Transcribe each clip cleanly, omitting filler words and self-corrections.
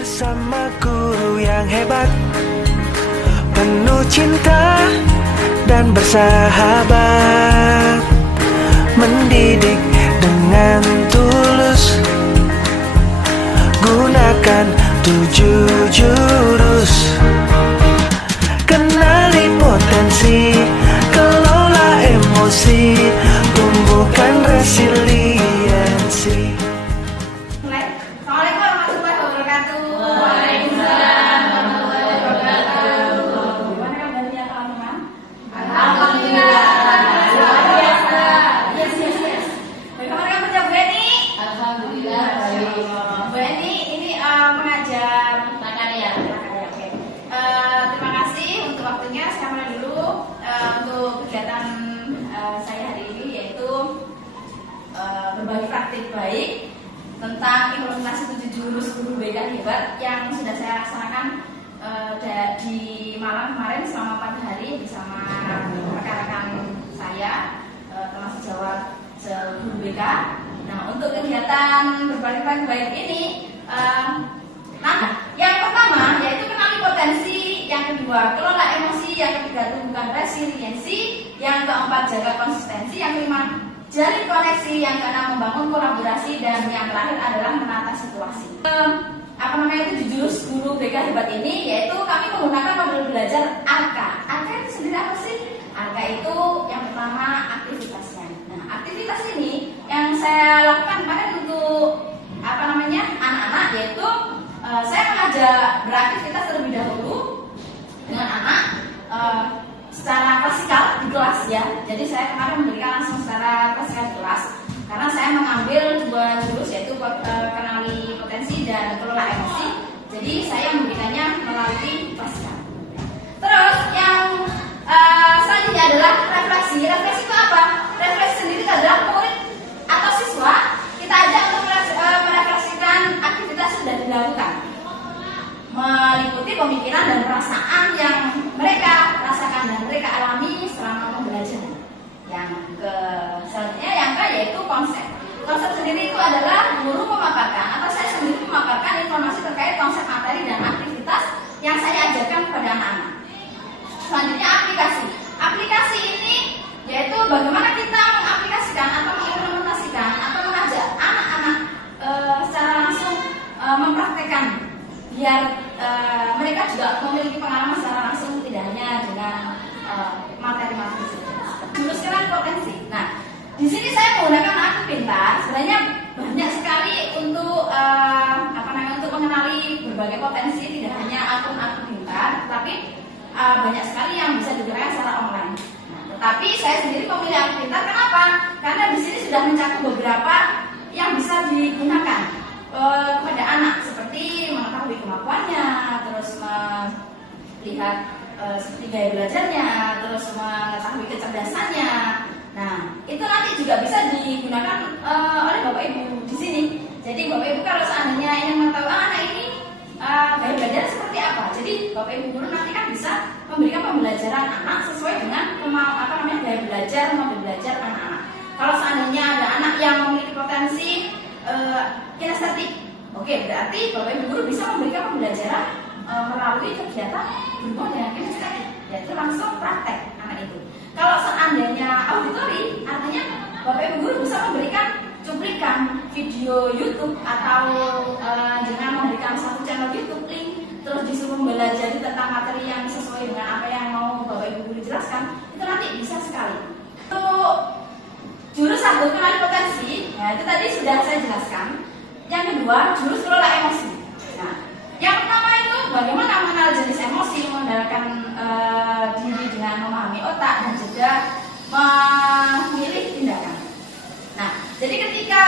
bersama guru yang hebat, penuh cinta dan bersahabat, mendidik dengan tulus, gunakan 7 jurus. Kenali potensi, kelola emosi, tumbuhkan resiliensi. Assalamualaikum warahmatullahi wabarakatuh. Waalaikumsalam warahmatullahi wabarakatuh. Gimana kabarnya teman-teman? Alhamdulillah. Luar biasa. Yes. Bagaimana kabarnya Bu Eni? Alhamdulillah. Bu Eni ini mengajar Prakarya. Oke. Terima kasih untuk waktunya. Saya mulai dulu untuk kegiatan saya hari ini, yaitu berbagi praktik baik tentang implementasi 7 jurus guru BK hebat yang sudah saya laksanakan di Malang kemarin selama 4 hari bersama rekan-rekan saya termasuk guru BK. Nah, untuk kegiatan berbagi praktik baik ini, yang pertama yaitu kenali potensi, yang kedua kelola emosi, yang ketiga tumbuhkan resiliensi, yang keempat jaga konsistensi, yang kelima jalin koneksi, yang keenam membangun kolaborasi, dan yang terakhir adalah menata situasi. Itu jurus guru BK hebat ini, yaitu kami menggunakan model belajar ARKA. ARKA itu sendiri apa sih? ARKA itu yang pertama aktivitasnya. Nah, aktivitas ini yang saya lakukan kemarin untuk anak-anak, yaitu saya mengajak beraktivitas terlebih dahulu dengan anak secara klasikal di kelas ya. Jadi saya kemarin memberikan langsung secara klasikal di kelas karena saya mengambil 2 jurus, yaitu kenali potensi dan kelola emosi. Jadi saya memberikannya melalui klasikal. Terus yang selanjutnya adalah refleksi. Refleksi itu apa? Refleksi sendiri adalah murid atau siswa kita ajak untuk merefleksikan aktivitas yang sudah dilakukan, meliputi pemikiran dan perasaan yang mereka rasakan dan mereka alami selama pembelajaran. Yang selanjutnya yang yaitu konsep. Konsep sendiri itu adalah guru memaparkan atau saya sendiri memaparkan informasi terkait konsep materi dan aktivitas yang saya ajarkan kepada anak-anak. Selanjutnya aplikasi. Aplikasi ini yaitu bagaimana kita mengaplikasikan atau mengimplementasikan atau mengajak anak-anak secara langsung mempraktekkan, biar mereka juga memiliki pengalaman secara langsung, tidak hanya dengan materi-materi saja. Jurus kenali potensi. Nah, di sini saya menggunakan aku pintar. Sebenarnya banyak sekali untuk untuk mengenali berbagai potensi, tidak hanya akun-akun pintar, tapi banyak sekali yang bisa digunakan secara online. Nah, tetapi saya sendiri memilih aku pintar. Kenapa? Karena di sini sudah mencakup beberapa yang bisa digunakan kepada anak, seperti mengetahui kemampuannya, terus melihat seperti gaya belajarnya, terus mengetahui kecerdasannya. Nah, itu nanti juga bisa digunakan oleh Bapak Ibu di sini. Jadi Bapak Ibu kalau seandainya ingin mengetahui anak ini gaya belajar seperti apa, jadi Bapak Ibu guru nanti kan bisa memberikan pembelajaran anak sesuai dengan gaya belajar, model belajar anak-anak. Kalau seandainya ada anak yang memiliki potensi kinestetik, oke, berarti Bapak Ibu guru bisa memberikan pembelajaran melalui kegiatan berhubungan dengan kinestetik, yaitu langsung praktek anak itu. Kalau seandainya auditori, artinya Bapak Ibu guru bisa memberikan cuplikan video YouTube atau dengan memberikan satu channel YouTube link, terus disuruh belajar tentang materi yang sesuai dengan apa yang mau Bapak Ibu guru jelaskan, itu nanti bisa sekali. Untuk jurus 1 kenali potensi, nah itu tadi sudah saya jelaskan. Yang kedua, jurus kelola emosi. Nah, yang pertama itu bagaimana mengenal jenis emosi, mengendalikan diri dengan memahami otak dan juga memilih tindakan. Nah, jadi ketika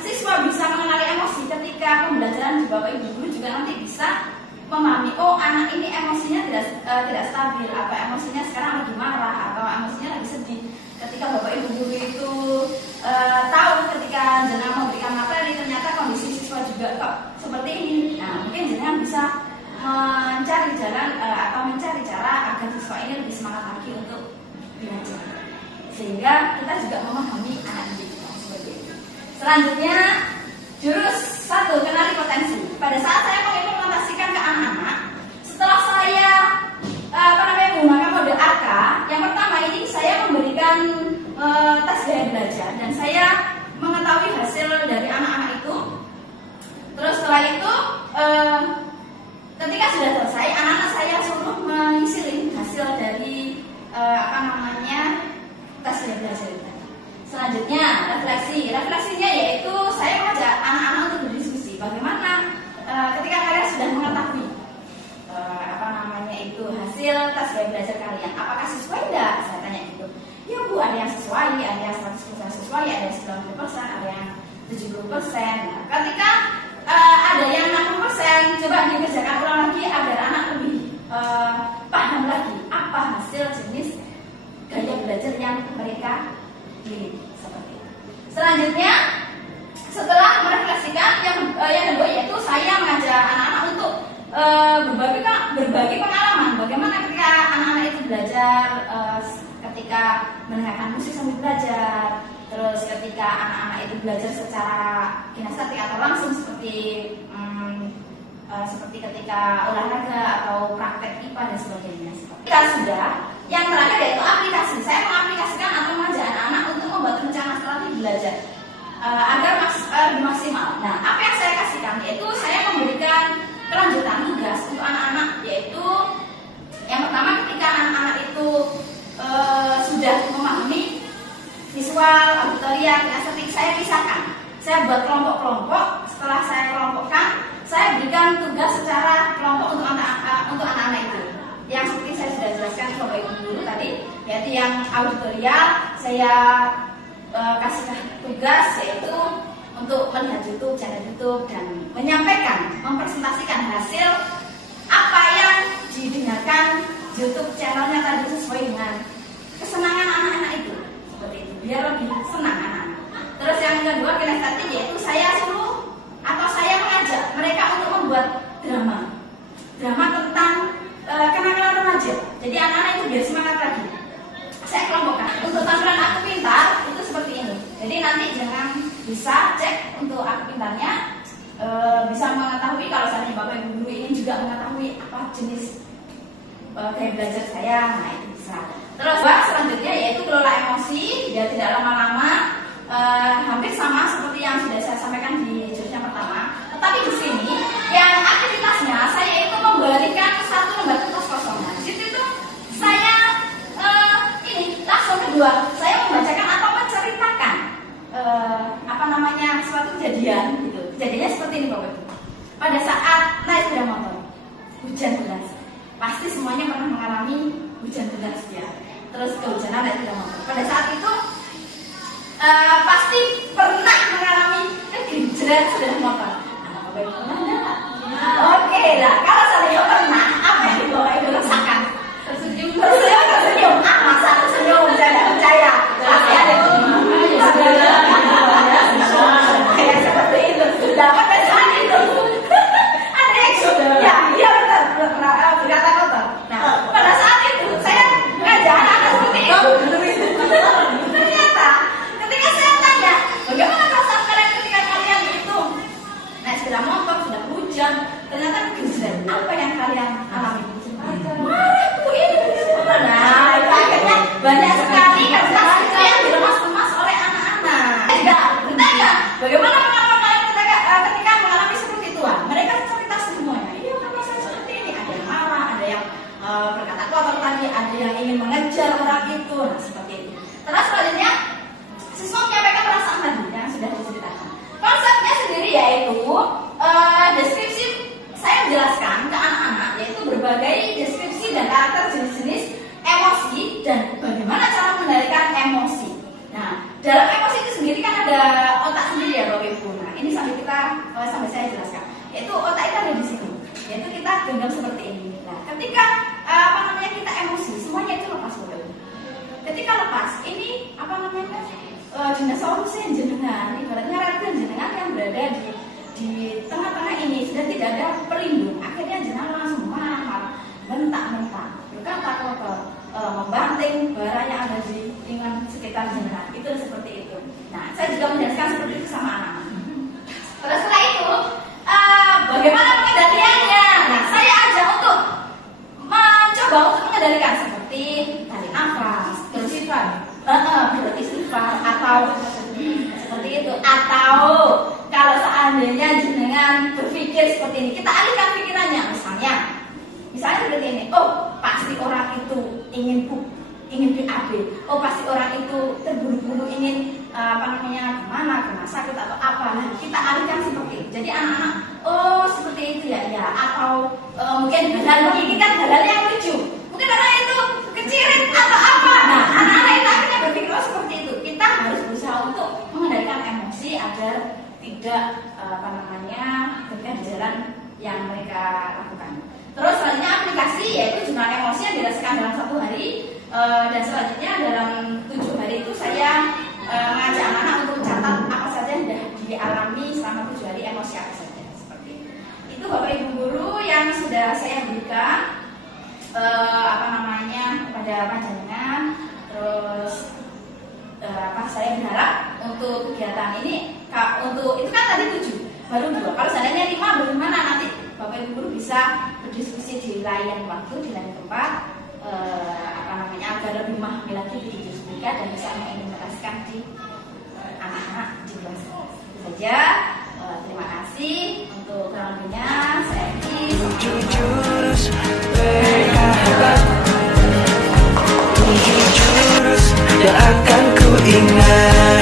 siswa bisa mengenali emosi ketika pembelajaran di Bapak Ibu guru juga nanti bisa memahami, oh anak ini emosinya tidak stabil, atau emosinya sekarang lagi marah, atau emosinya lagi sedih. Ketika Bapak Ibu guru itu tahu ketika jenengan memberikan materi ternyata kondisi siswa juga kok seperti ini, nah mungkin jenengan bisa mencari jalan atau mencari cara agar siswa ini lebih semangat lagi untuk belajar, sehingga kita juga memahami anak didik kita seperti itu. Selanjutnya jurus 1 kenali potensi. gaya belajar kalian. Apakah sesuai enggak? Saya tanya gitu. Ya Bu, ada yang sesuai, ada yang 100% sesuai, ada yang 90%, ada yang 70%. Nah, ketika ada yang 60%, coba dikerjakan ulang lagi agar anak lebih paham lagi apa hasil jenis gaya belajar yang mereka pilih. Seperti itu. Selanjutnya, setelah merefleksikan yang kedua yaitu saya mengajak anak-anak untuk berbagi pengalaman bagaimana ketika anak-anak itu belajar, ketika mendengarkan musik sambil belajar, terus ketika anak-anak itu belajar secara kinestetik atau langsung seperti ketika olahraga atau praktek IPA dan sebagainya. Kita sudah, yang terakhir yaitu aplikasi. Saya mengaplikasikan atau mengajak anak-anak untuk membuat rencana strategi belajar agar lebih maksimal. Nah, apa yang saya kasihkan yaitu saya memberikan kelanjutan tugas untuk anak-anak, yaitu yang pertama ketika anak-anak itu sudah memahami visual, auditoria, kinestetik, saya pisahkan. Saya buat kelompok-kelompok. Setelah saya kelompokkan, saya berikan tugas secara kelompok untuk anak-anak itu. Yang seperti saya sudah jelaskan ke Bapak Ibu dulu tadi, yaitu yang auditoria, saya kasih tugas yaitu untuk melihat YouTube, channel YouTube dan menyampaikan, mempresentasikan hasil apa yang didengarkan YouTube channelnya tadi sesuai dengan kesenangan anak-anak itu, seperti itu, biar lebih senang anak-anak. Terus yang kedua kinestetik, yaitu saya suruh atau saya mengajak mereka untuk membuat drama tentang kenakalan remaja. Jadi anak-anak itu biar semangat lagi. Saya kelompokkan untuk tampilan Aku Pintar itu seperti ini. Jadi nanti jangan bisa cek untuk Aku Pintarnya, bisa mengetahui kalau misalnya Bapak Ibu guru ingin juga mengetahui apa jenis gaya belajar saya, nah itu bisa. Terus selanjutnya yaitu kelola emosi, ya tidak lama-lama, hampir sama seperti yang sudah saya sampaikan di jurus yang pertama. Tetapi di sini yang aktivitasnya saya itu memberikan satu lembar kertas kosong. Nah, di situ itu saya langsung kedua, saya membacakan atau menceritakan suatu kejadian gitu. Kejadiannya seperti ini Bapak Ibu. Pada saat naik sepeda motor, hujan deras. Pasti semuanya pernah mengalami hujan deras ya. Terus kehujanan naik sepeda motor. Pada saat itu pasti pernah mengalami kegelinciran sepeda motor. Bapak Ibu pernah enggak? Oke lah, kalau saya pernah, apa yang Bapak Ibu rasakan? Tersenyum. Masa tersenyum? Saya tidak percaya. Pasti ada kayak seperti itu. Dapat pada saat itu ada yang ya benar berkata kotor. Nah, pada saat itu saya ngajak anak-anak seperti itu. Ternyata ketika saya tanya, bagaimana perasaan kalian ketika kalian itu naik sepeda motor sudah hujan, ternyata kegelinciran. Apa yang kalian alami? Marah Bu ini. Nah, itu akhirnya banyak sekali kertas itu yang diremas-remas oleh anak-anak. Tidak, bertanya, bagaimana pengalaman kalian ketika mengalami seperti itu? Mereka cerita semuanya. Iya, karena saya seperti ini. Ada yang marah, ada yang berkata kotor tadi, ada yang ingin mengejar orang itu. Nah, seperti itu. Terus selanjutnya, siswa menyampaikan perasaan tadi yang sudah diceritakan. Konsepnya sendiri yaitu deskripsi. Saya menjelaskan ke anak-anak yaitu berbagai deskripsi dan karakter jenis-jenis emosi dan bagaimana cara mengendalikan emosi. Nah, dalam emosi itu sendiri kan ada otak sendiri ya Bapak Ibu. Nah, ini sambil saya jelaskan. Yaitu otak itu ada di sini. Yaitu kita genggam seperti ini. Nah, ketika kita emosi, semuanya itu lepas Bapak Ibu. Ketika lepas, ini dinosaurus yang jenengan, ibaratnya racun jenengan yang berada di tengah-tengah ini sudah tidak ada pelindung. Akhirnya jenengan langsung marah, bentak-bentak, berkata kotor, membanting barang yang ada di lingkungan sekitar jenengan. Itu seperti itu. Nah, saya juga menjelaskan seperti itu sama anak-anak. Terus setelah itu, bagaimana pengendaliannya? Nah, saya ajak untuk mencoba untuk mengendalikan seperti tarik nafas, bersifat, beristighfar atau seperti itu. Atau kalau seandainya jenengan berpikir seperti ini, kita alihkan pikirannya. Misalnya seperti ini. Oh, pasti orang itu ingin BAB. Oh, pasti orang itu terburu-buru ingin kemana sakit atau apa. Nah, kita alihkan seperti itu. Jadi anak-anak, oh seperti itu ya. Atau mungkin menginginkan hal-hal yang lucu. Mungkin orang itu tidak berada di jalan yang mereka lakukan. Terus selanjutnya aplikasi, yaitu jumlah emosi yang dirasakan dalam 1 hari, dan selanjutnya dalam 7 hari itu saya mengajak anak-anak untuk mencatat apa saja yang sudah dialami selama 7 hari, emosi apa saja, seperti itu. Bapak Ibu guru yang sudah saya berikan kepada panjenengan. Terus saya berharap untuk kegiatan ini, untuk itu kan tadi 7 baru 2. Kalau seandainya 5 bagaimana nanti Bapak Ibu guru bisa berdiskusi di lain waktu, di lain tempat, agar lebih memahami lagi didiskusikan dan bisa mengimplementasikan di anak-anak di kelas. Itu saja. Terima kasih. Untuk kurang lebihnya saya Eki. 7 jurus mereka hebat, 7 jurus yang akan ku ingat.